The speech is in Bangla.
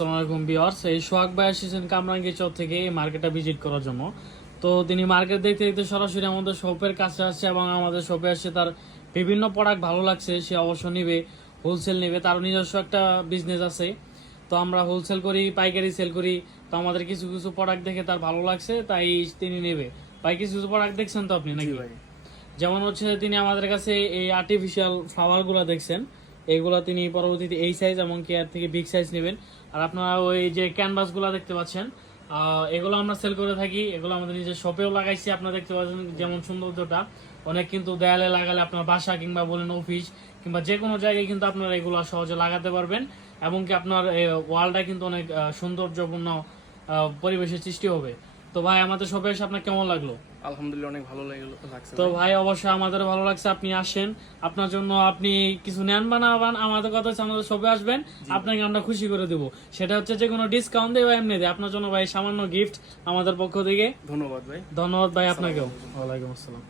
আসসালামাইকুম ভিউয়ার্স, এই সোহাগ ভাই এসেছেন কামরাঙ্গীর চর থেকে এই মার্কেটটা ভিজিট করার জন্য। তো তিনি মার্কেট দেখতে দেখতে সরাসরি আমাদের শপের কাছে আসছে এবং আমাদের শপে আসছে তার বিভিন্ন প্রোডাক্ট ভালো লাগছে, সে অবশ্য নিবে, হোলসেল নেবে। তার নিজস্ব একটা বিজনেস আছে, তো আমরা হোলসেল করি, পাইকারি সেল করি। তো আমাদের কিছু কিছু প্রোডাক্ট দেখে তার ভালো লাগছে, তাই তিনি নেবে। ভাই, কিছু কিছু প্রোডাক্ট দেখছেন তো আপনি নাকি? ভাই, যেমন হচ্ছে তিনি আমাদের কাছে এই আর্টিফিশিয়াল ফ্লাওয়ার গুলা দেখছেন, এইগুলা তিনি পরবর্তীতে এই সাইজ এমনকি এর থেকে বিগ সাইজ নেবেন। আর আপনারা ওই যে ক্যানভাস গুলা দেখতে পাচ্ছেন, এগুলো আমরা সেল করে থাকি। এগুলো আমাদের নিজের শপেও লাগাইছি, আপনারা দেখতে পাচ্ছেন যেমন সৌন্দর্যটা অনেক, কিন্তু দেয়ালে লাগালে আপনার বাসা কিংবা বলেন অফিস কিংবা যে কোনো জায়গায় কিন্তু আপনারা এগুলো সহজে লাগাতে পারবেন, এবং কি আপনার ওয়ালটা কিন্তু অনেক সৌন্দর্যপূর্ণ পরিবেশের সৃষ্টি হবে। তো ভাই, আমাদের শপে এসে আপনার কেমন লাগলো? আলহামদুলিল্লাহ অনেক ভালো লাগছে তো ভাই। ভাই, অবশ্যই আমাদের ভালো লাগছে, আপনি আসেন। আপনার জন্য আপনি কিছু নেন বা না বান, আমাদের কথা হচ্ছে আমাদের শপে আসবেন, আপনাকে আমরা খুশি করে দেবো। সেটা হচ্ছে যে কোনো ডিসকাউন্ট দেয় বা এমনি দেয়, আপনার জন্য ভাই সামান্য গিফট আমাদের পক্ষ থেকে। ধন্যবাদ ভাই। ধন্যবাদ ভাই আপনাকেও। আসসালামু আলাইকুম। ওয়ালাইকুম আসসালাম।